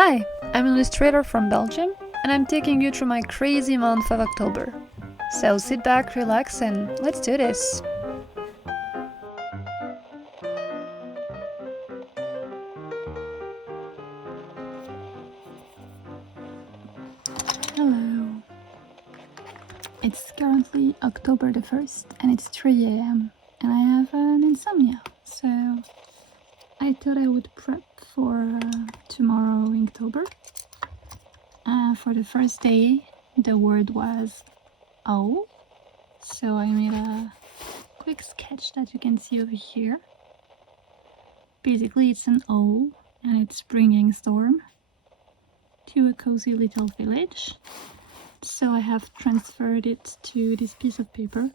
Hi, I'm an illustrator from Belgium, and I'm taking you through my crazy month of October. So sit back, relax, and let's do this! Hello. It's currently October the 1st, and it's 3 a.m., and I have an insomnia, so I thought I would prep for tomorrow, Inktober. For the first day, the word was owl, so I made a quick sketch that you can see over here. Basically, it's an owl, and it's bringing storm to a cozy little village. So I have transferred it to this piece of paper.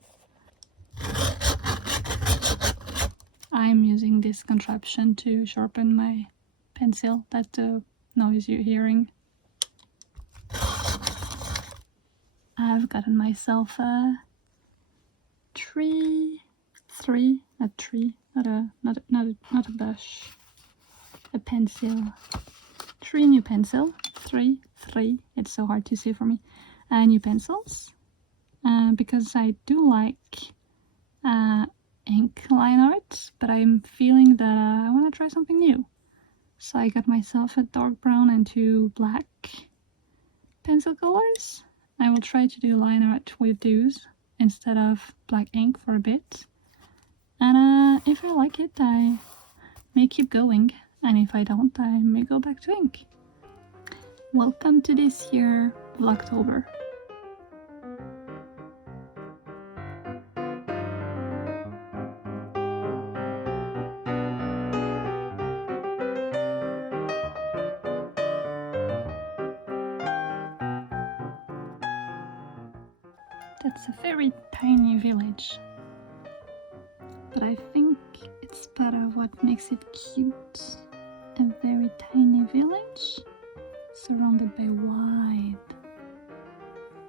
I'm using this contraption to sharpen my pencil. That's the noise you're hearing. I've gotten myself a not a brush, a pencil. 3 new pencil. Three. It's so hard to say for me. New pencils, because I do like ink line art, but I'm feeling that I want to try something new. So I got myself a dark brown and 2 black pencil colors. I will try to do line art with those instead of black ink for a bit. And if I like it, I may keep going. And if I don't, I may go back to ink. Welcome to this year Vlogtober. That's a very tiny village, but I think it's part of what makes it cute. A very tiny village surrounded by wide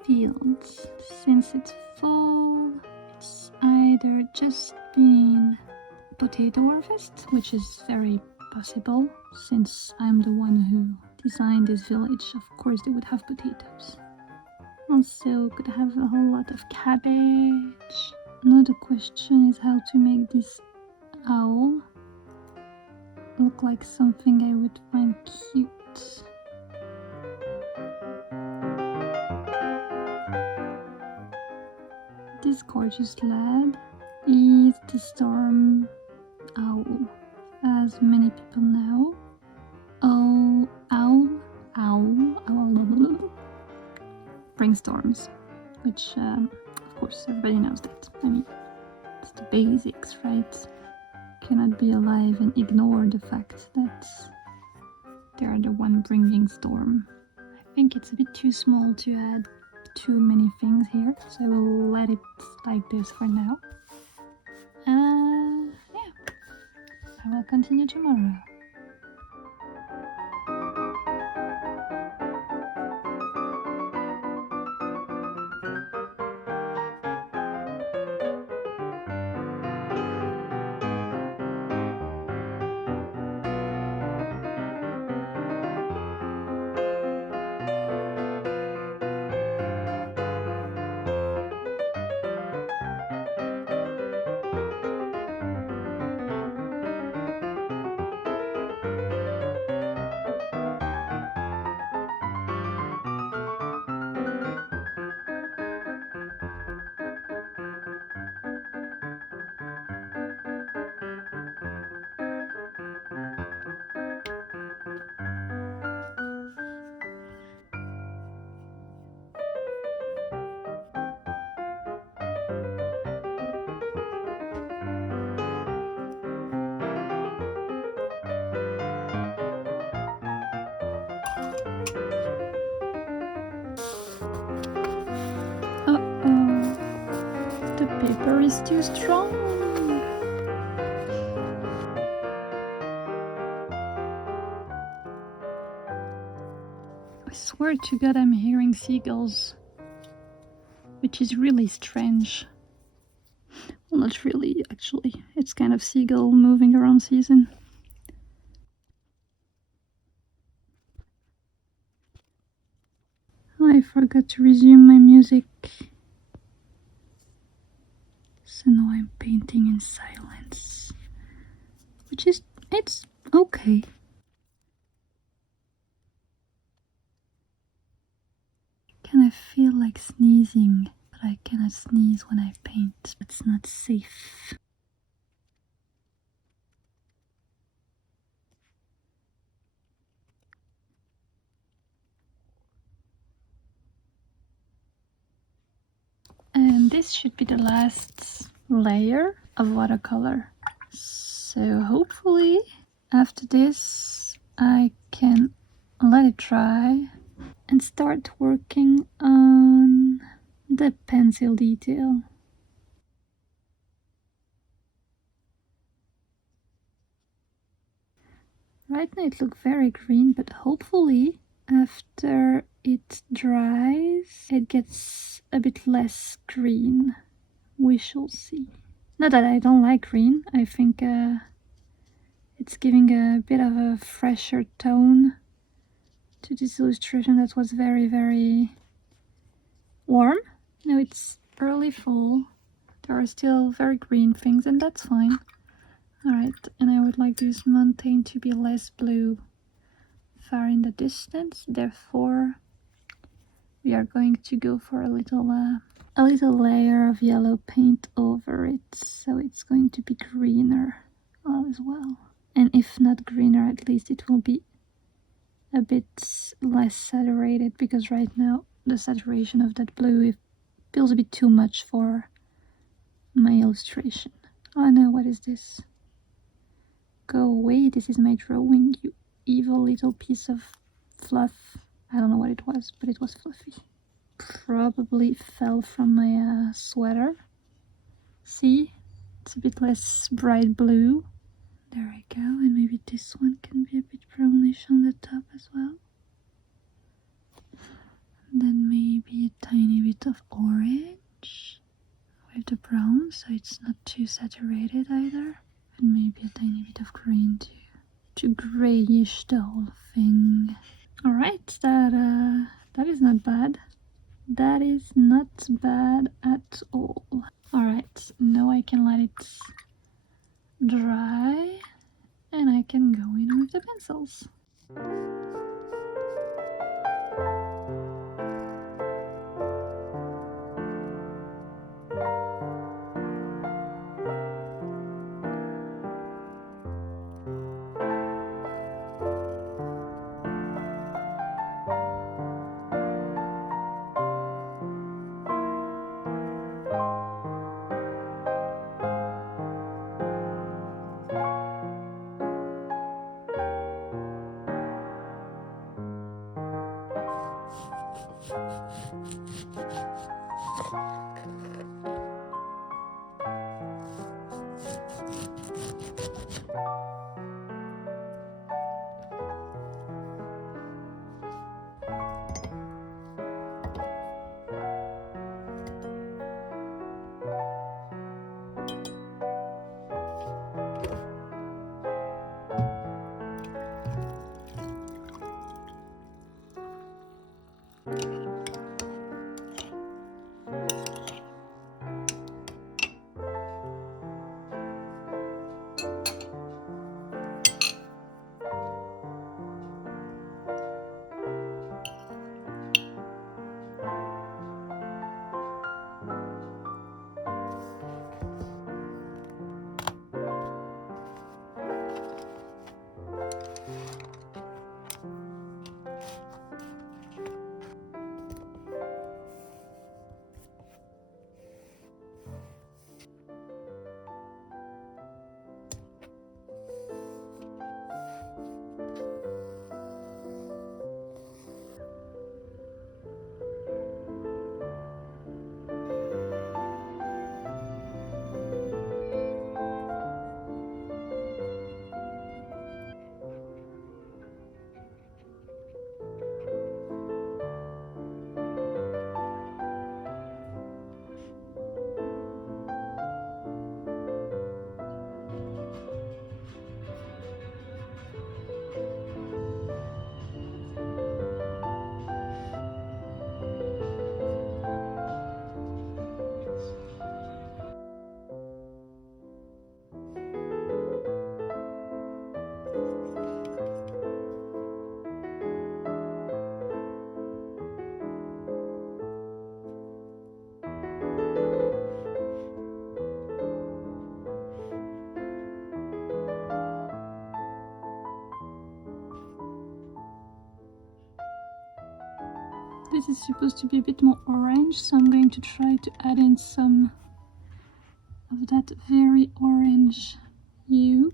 fields. Since it's fall, it's either just been potato harvest, which is very possible since I'm the one who designed this village. Of course they would have potatoes. Also could have a whole lot of cabbage. Another question is how to make this owl look like something I would find cute. This gorgeous lad is the storm owl, as many people know. Owl bring storms, which of course everybody knows that. I mean, it's the basics, right? Cannot be alive and ignore the fact that they are the one bringing storm. I think it's a bit too small to add too many things here, so I will let it like this for now. Yeah, I will continue tomorrow. The paper is too strong. I swear to God I'm hearing seagulls, which is really strange. Well, not really, actually. It's kind of seagull moving around season. forgot to resume my music. So now I'm painting in silence, which is, it's okay. Kind of feel like sneezing, but I cannot sneeze when I paint. It's not safe. And this should be the last layer of watercolor. So hopefully after this I can let it dry and start working on the pencil detail. Right now it looks very green, but hopefully after it dries it gets a bit less green. We shall see. Not that I don't like green, I think it's giving a bit of a fresher tone to this illustration that was very, very warm. Now it's early fall. There are still very green things, and that's fine. Alright, and I would like this mountain to be less blue far in the distance. Therefore, we are going to go for a little layer of yellow paint over it, so it's going to be greener as well. And if not greener, at least it will be a bit less saturated, because right now the saturation of that blue feels a bit too much for my illustration. Oh no, what is this? Go away, this is my drawing, you evil little piece of fluff. I don't know what it was, but it was fluffy. Probably fell from my sweater. See? It's a bit less bright blue. There I go, and maybe this one can be a bit brownish on the top as well. And then maybe a tiny bit of orange with the brown, so it's not too saturated either. And maybe a tiny bit of green to grayish the whole thing. Alright, that is not bad. That is not bad at all. Alright, now I can let it dry and I can go in with the pencils. This is supposed to be a bit more orange, so I'm going to try to add in some of that very orange hue.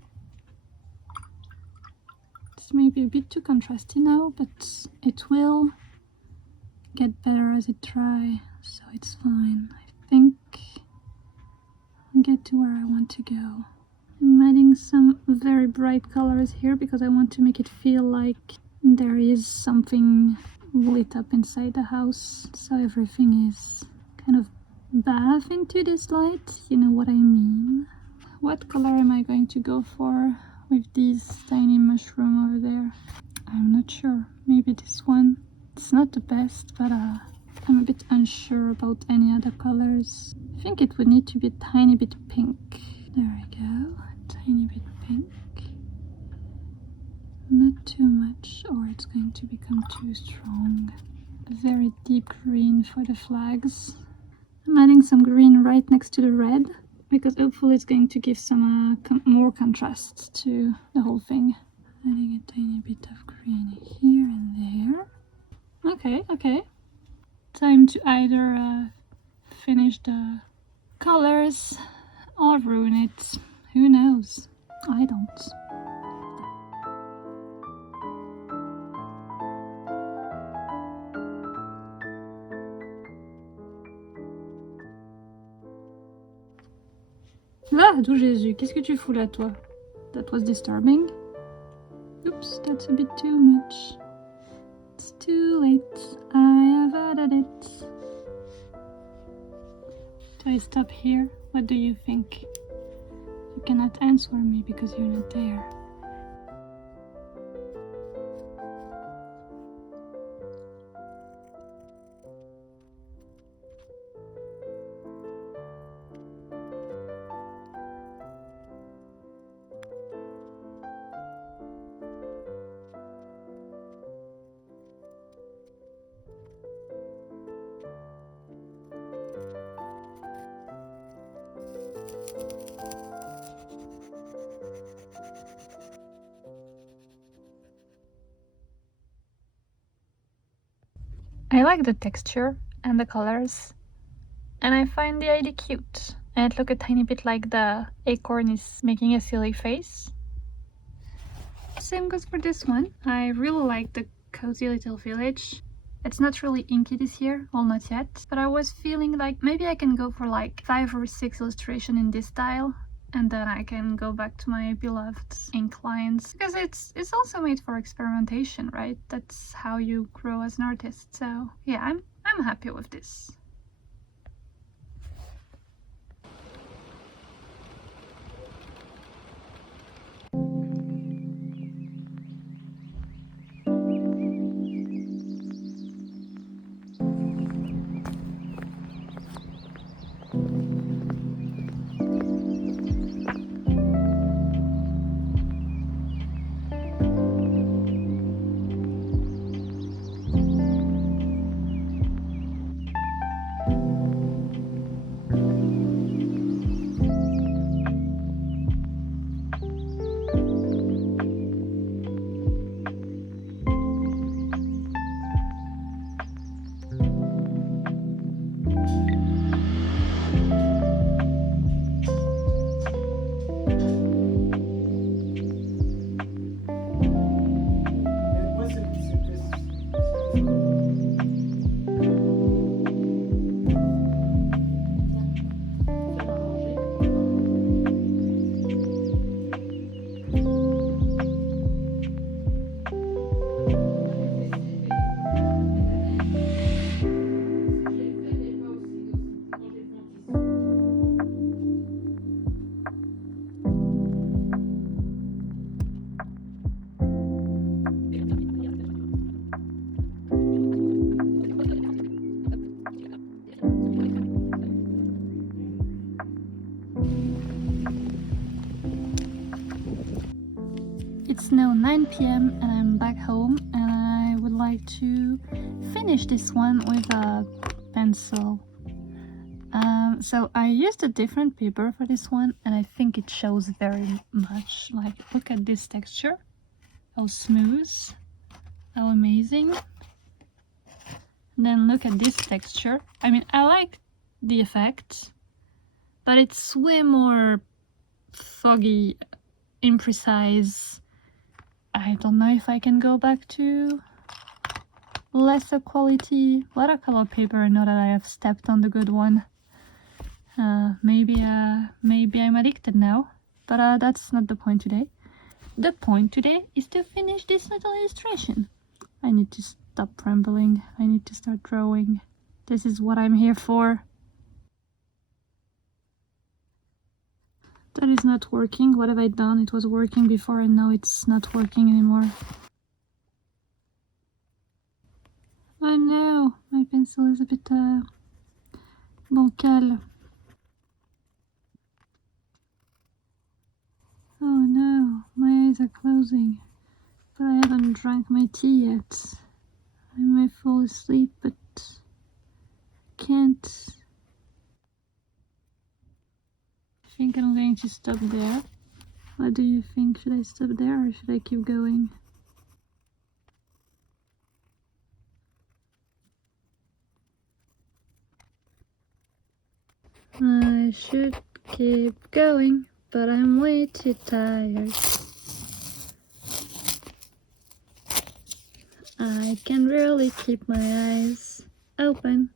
It's maybe a bit too contrasty now, but it will get better as it dries, so it's fine. I think I'll get to where I want to go. I'm adding some very bright colors here because I want to make it feel like there is something lit up inside the house, so everything is kind of bathed into this light, you know what I mean. What color am I going to go for with these tiny mushroom over there? I'm not sure. Maybe this one. It's not the best, but I'm a bit unsure about any other colors. I think it would need to be a tiny bit pink. There we go, a tiny bit pink. Not too much, or it's going to become too strong. A very deep green for the flags. I'm adding some green right next to the red, because hopefully it's going to give some more contrast to the whole thing. Adding a tiny bit of green here and there. Okay. Time to either finish the colors or ruin it. Who knows? I don't. Ah, d'où Jésus, qu'est-ce que tu fous là, toi? That was disturbing. Oops, that's a bit too much. It's too late. I have added it. Do I stop here? What do you think? You cannot answer me because you're not there. I like the texture and the colors, and I find the idea cute. And it looks a tiny bit like the acorn is making a silly face. Same goes for this one. I really like the cozy little village. It's not really inky this year, well, not yet, but I was feeling like maybe I can go for like 5 or 6 illustrations in this style, and then I can go back to my beloved ink lines, because it's also made for experimentation, right? That's how you grow as an artist. So yeah, I'm happy with this. It's now 9 p.m. and I'm back home, and I would like to finish this one with a pencil. So I used a different paper for this one, and I think it shows very much. Like, look at this texture, how smooth, how amazing. Then look at this texture. I mean, I like the effect, but it's way more foggy, imprecise. I don't know if I can go back to lesser quality watercolor paper now that I have stepped on the good one. Maybe I'm addicted now, but that's not the point today. The point today is to finish this little illustration. I need to stop rambling. I need to start drawing. This is what I'm here for. That is not working. What have I done? It was working before and now it's not working anymore. Oh no, my pencil is a bit bancal. Oh no, my eyes are closing. But I haven't drank my tea yet. I may fall asleep, but can't. I think I'm going to stop there. What do you think? Should I stop there or should I keep going? I should keep going, but I'm way too tired. I can really keep my eyes open.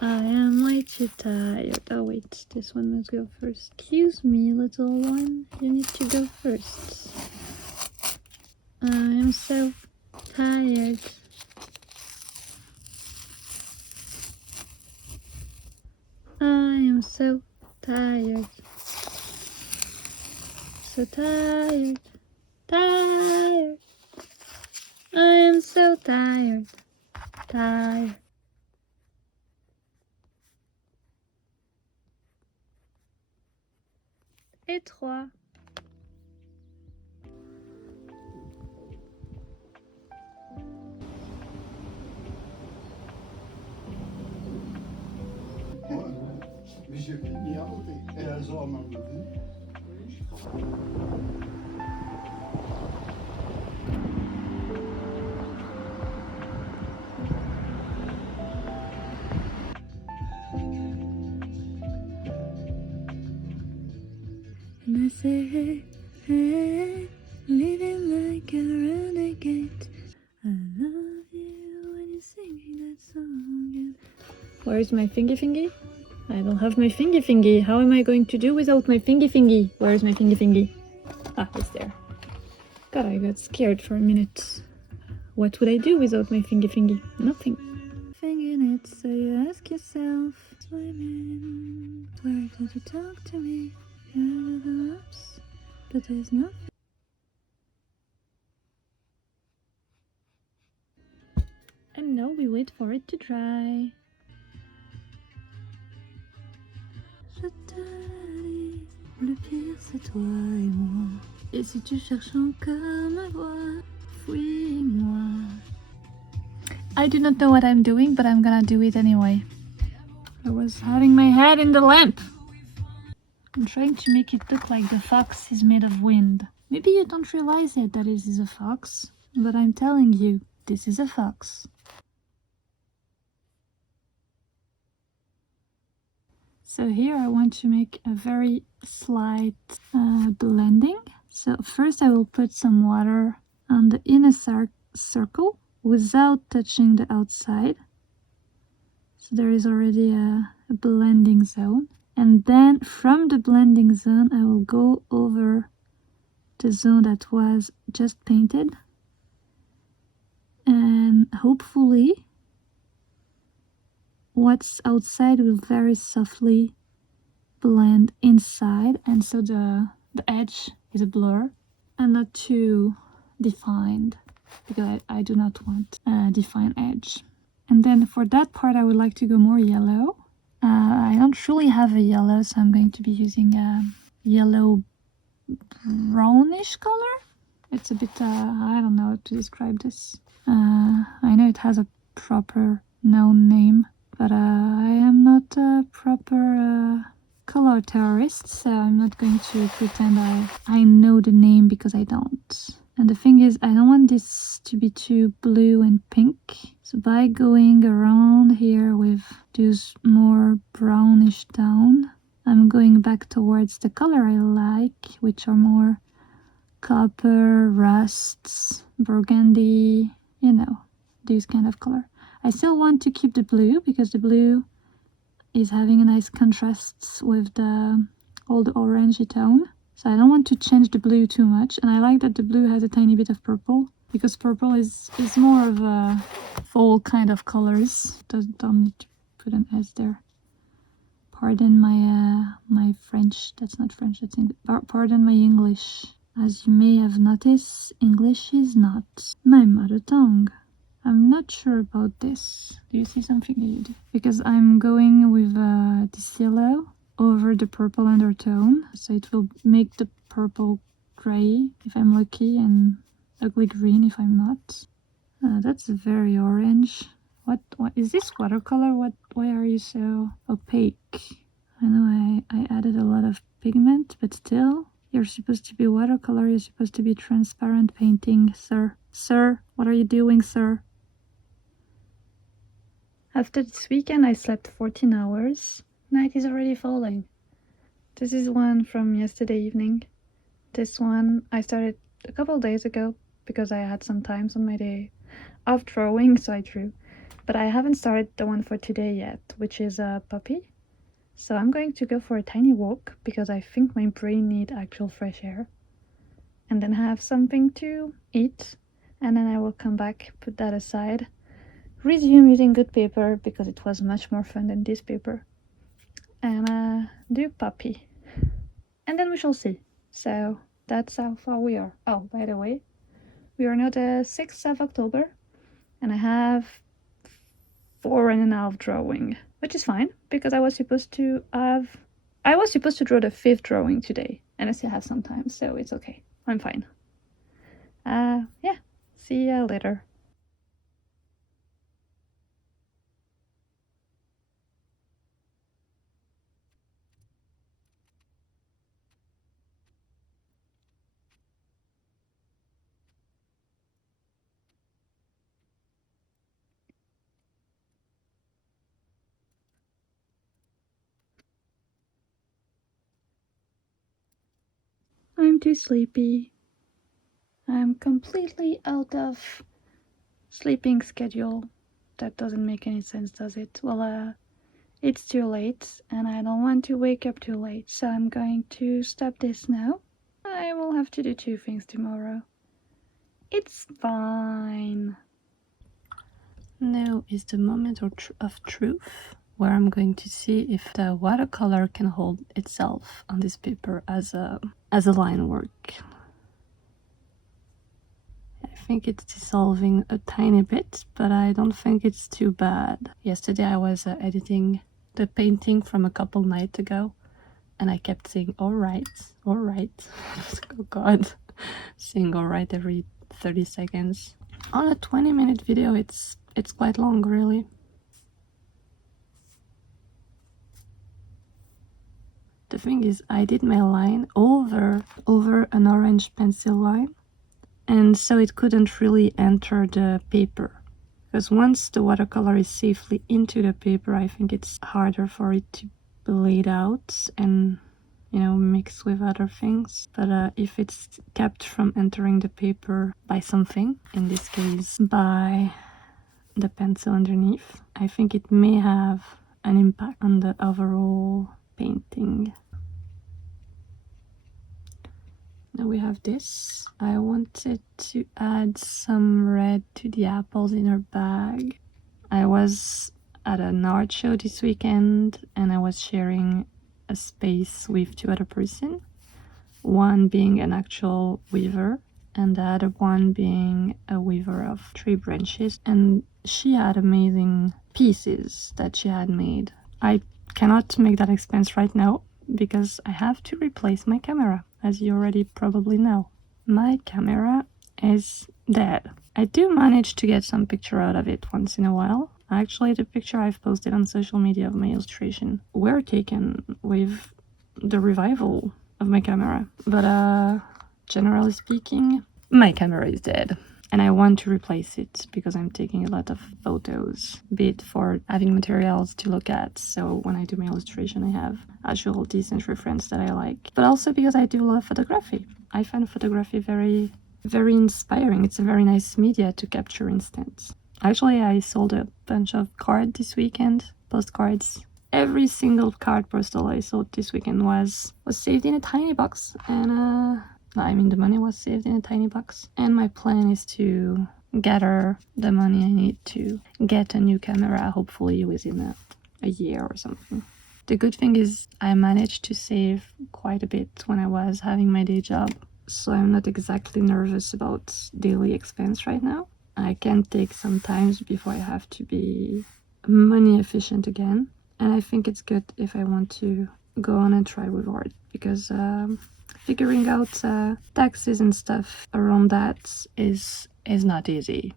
I am way too tired. Oh wait, this one must go first. Excuse me, little one, you need to go first. I am so tired. I am so tired. So tired. Tired. I am so tired. Tired. Et 3. Mais j'ai fini à côté. Et elles ont un peu vu. And I say, hey, hey, living like a renegade. I love you when you're singing that song. Where's my fingy? I don't have my fingy. How am I going to do without my fingy? Where's my fingy? Ah, it's there. God, I got scared for a minute. What would I do without my fingy? Nothing. Finging it, so you ask yourself, swimming, where did you talk to me? You're the ups, but there's nothing. And now we wait for it to dry. Je te dis, le pire c'est toi et moi. Et si tu cherches encore ma voix, fuis-moi. I do not know what I'm doing, but I'm gonna do it anyway. I was having my head in the lamp. I'm trying to make it look like the fox is made of wind. Maybe you don't realize it that this is a fox, but I'm telling you, this is a fox. So here I want to make a very slight blending. So first I will put some water on the inner circle without touching the outside. So there is already a blending zone. And then from the blending zone I will go over the zone that was just painted. And hopefully what's outside will very softly blend inside, and so the edge is a blur and not too defined, because I do not want a defined edge. And then for that part I would like to go more yellow. I don't truly have a yellow, so I'm going to be using a yellow brownish color. It's a bit I don't know how to describe this. I know it has a proper known name, but I am not a proper color theorist, so I'm not going to pretend I know the name, because I don't. And the thing is, I don't want this to be too blue and pink. So by going around here with those more brownish down, I'm going back towards the color I like, which are more copper, rusts, burgundy, you know, these kind of color. I still want to keep the blue because the blue is having a nice contrast with the old orangey tone. So I don't want to change the blue too much, and I like that the blue has a tiny bit of purple because purple is more of a fall kind of colors. Don't need to put an S there. Pardon my my French. That's not French. That's pardon my English. As you may have noticed, English is not my mother tongue. I'm not sure about this. Do you see something? You do. Because I'm going with this yellow over the purple undertone, so it will make the purple gray if I'm lucky and ugly green if I'm not. That's very orange. What is this watercolor? Why are you so opaque? I know I added a lot of pigment, but still, you're supposed to be watercolor. You're supposed to be transparent painting, sir. Sir, what are you doing, sir? After this weekend, I slept 14 hours. Night is already falling. This is one from yesterday evening. This one I started a couple days ago because I had some times on my day of drawing, so I drew. But I haven't started the one for today yet, which is a puppy. So I'm going to go for a tiny walk because I think my brain needs actual fresh air. And then have something to eat. And then I will come back, put that aside, resume using good paper because it was much more fun than this paper. And do puppy. And then we shall see. So that's how far we are. Oh, by the way, we are now the 6th of October. And I have 4.5 drawing, which is fine because I was supposed to draw the 5th drawing today, and I still have some time, so it's okay. I'm fine. Yeah, see you later. I'm too sleepy. I'm completely out of sleeping schedule. That doesn't make any sense, does it? Well, it's too late and I don't want to wake up too late, so I'm going to stop this now. I will have to do 2 things tomorrow. It's fine. Now is the moment of truth where I'm going to see if the watercolor can hold itself on this paper as a line work. I think it's dissolving a tiny bit, but I don't think it's too bad. Yesterday I was editing the painting from a couple nights ago, and I kept saying, all right. Oh God, saying all right every 30 seconds. On a 20-minute video, it's quite long, really. The thing is, I did my line over an orange pencil line, and so it couldn't really enter the paper. Because once the watercolor is safely into the paper, I think it's harder for it to bleed out and, you know, mix with other things. But if it's kept from entering the paper by something, in this case by the pencil underneath, I think it may have an impact on the overall painting. Now we have this. I wanted to add some red to the apples in her bag. I was at an art show this weekend and I was sharing a space with 2 other persons. One being an actual weaver and the other one being a weaver of tree branches. And she had amazing pieces that she had made. I cannot make that expense right now because I have to replace my camera, as you already probably know. My camera is dead. I do manage to get some picture out of it once in a while. Actually, the picture I've posted on social media of my illustration were taken with the revival of my camera. But generally speaking, my camera is dead. And I want to replace it because I'm taking a lot of photos, be it for having materials to look at. So when I do my illustration, I have actual decent reference that I like. But also because I do love photography. I find photography very, very inspiring. It's a very nice media to capture instants. Actually, I sold a bunch of cards this weekend, postcards. Every single card postal I sold this weekend was saved in a tiny box, and I mean the money was saved in a tiny box. And my plan is to gather the money I need to get a new camera, hopefully within a year or something. The good thing is I managed to save quite a bit when I was having my day job, so I'm not exactly nervous about daily expense right now. I can take some time before I have to be money efficient again. And I think it's good if I want to go on and try with art, because figuring out taxes and stuff around that is not easy.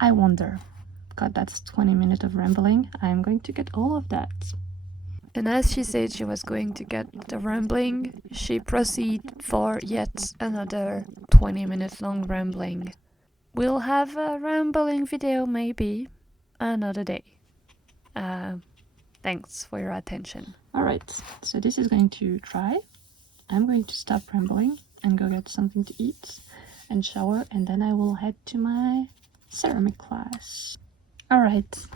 I wonder. God, that's 20 minutes of rambling. I'm going to get all of that. And as she said she was going to get the rambling, she proceeded for yet another 20 minutes long rambling. We'll have a rambling video maybe another day. Thanks for your attention. Alright, so this is going to dry. I'm going to stop rambling and go get something to eat and shower, and then I will head to my ceramic class. Alright,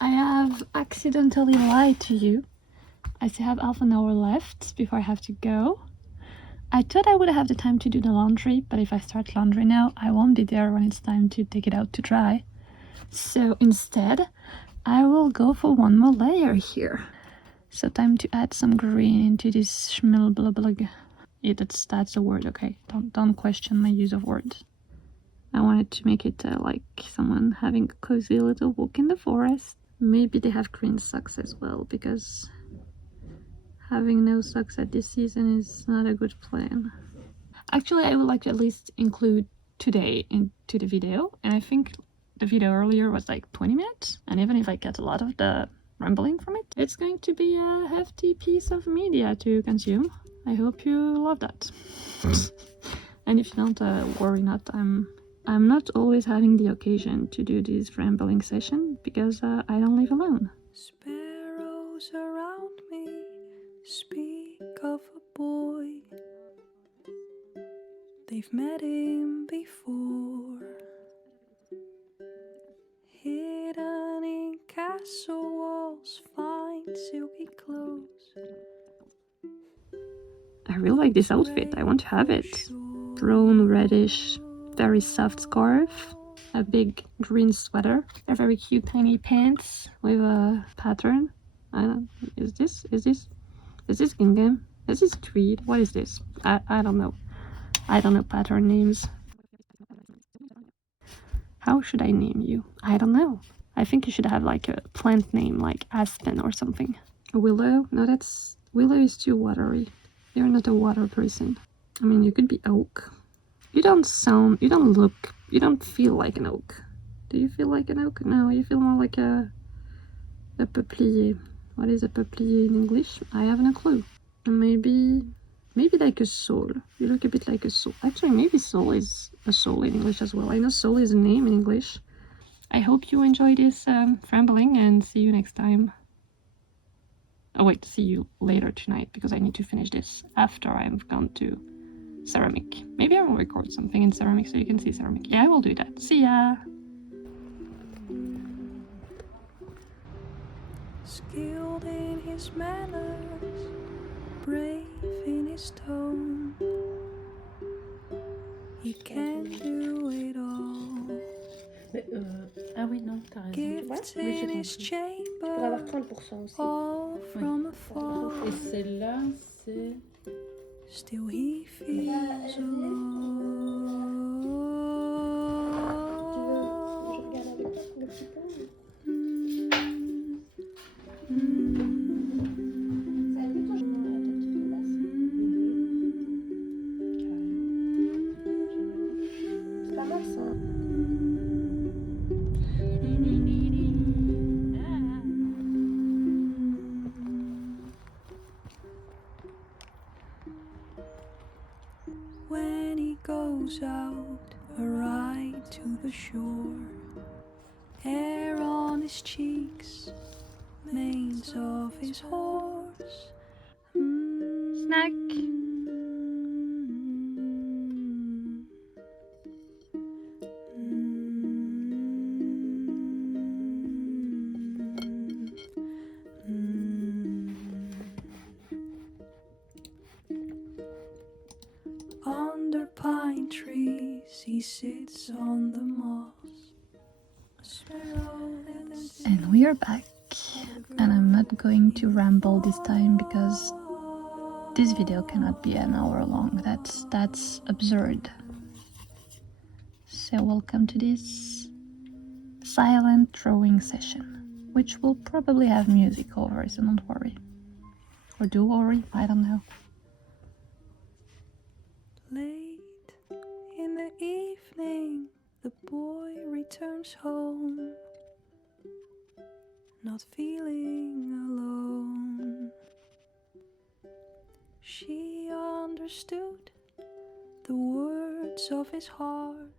I have accidentally lied to you. I still have half an hour left before I have to go. I thought I would have the time to do the laundry, but if I start laundry now, I won't be there when it's time to take it out to dry. So instead, I will go for one more layer here. So time to add some green into this schmilblubblug. Yeah, that's the word, okay. Don't question my use of words. I wanted to make it like someone having a cozy little walk in the forest. Maybe they have green socks as well, because having no socks at this season is not a good plan. Actually, I would like to at least include today into the video, and I think the video earlier was like 20 minutes, and even if I get a lot of the rambling from it, it's going to be a hefty piece of media to consume. I hope you love that. And if you don't, worry not, I'm not always having the occasion to do this rambling session because I don't live alone. Sparrows around me speak of a boy. They've met him before, hidden in castle walls, find silky clothes. I really like this outfit. I want to have it. Brown, reddish, very soft scarf, a big green sweater, a very cute tiny pants with a pattern. Is this gingham? Is this tweed? What is this? I don't know. I don't know pattern names. How should I name you? I don't know. I think you should have like a plant name, like aspen or something. Willow? No, willow is too watery. You're not a water person. I mean, you could be oak. You don't feel like an oak. Do you feel like an oak? No, you feel more like a peuplier. What is a peuplier in English? I have no clue. Maybe like a soul. You look a bit like a soul. Actually, maybe soul is a soul in English as well. I know soul is a name in English. I hope you enjoy this rambling, and see you next time. Oh wait, see you later tonight, because I need to finish this after I've gone to ceramic. Maybe I will record something in ceramic so you can see ceramic. Yeah, I will do that. See ya! Skilled in his manners, brave in his tone, he can do it all. Ah oui, non, t'as raison. Tu vois? Gifts Oui, j'ai in his compris. chamber, Pour avoir 30% aussi. all from afar. Et celle-là, c'est... Still he feels alone. Tu veux que je regarde avec toi le petit point? goes out a ride to the shore. Hair on his cheeks, manes of his horse. Snack. Under pine trees he sits on the moss. A sparrow that And we are back. And I'm not going to ramble this time because this video cannot be an hour long. That's absurd. So welcome to this silent drawing session, which will probably have music over, so don't worry. Or do worry, I don't know. late in the evening, the boy returns home, not feeling alone. She understood the words of his heart.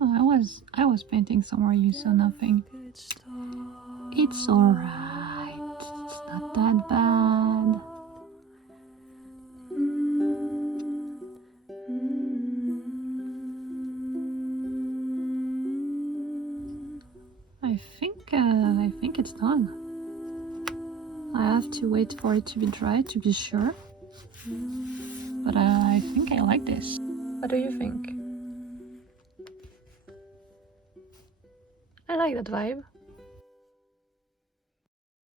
Oh, I was painting somewhere you saw nothing. Could start. It's alright. It's not that bad. I think it's done. I have to wait for it to be dry to be sure. But I think I like this. What do you think? I like that vibe.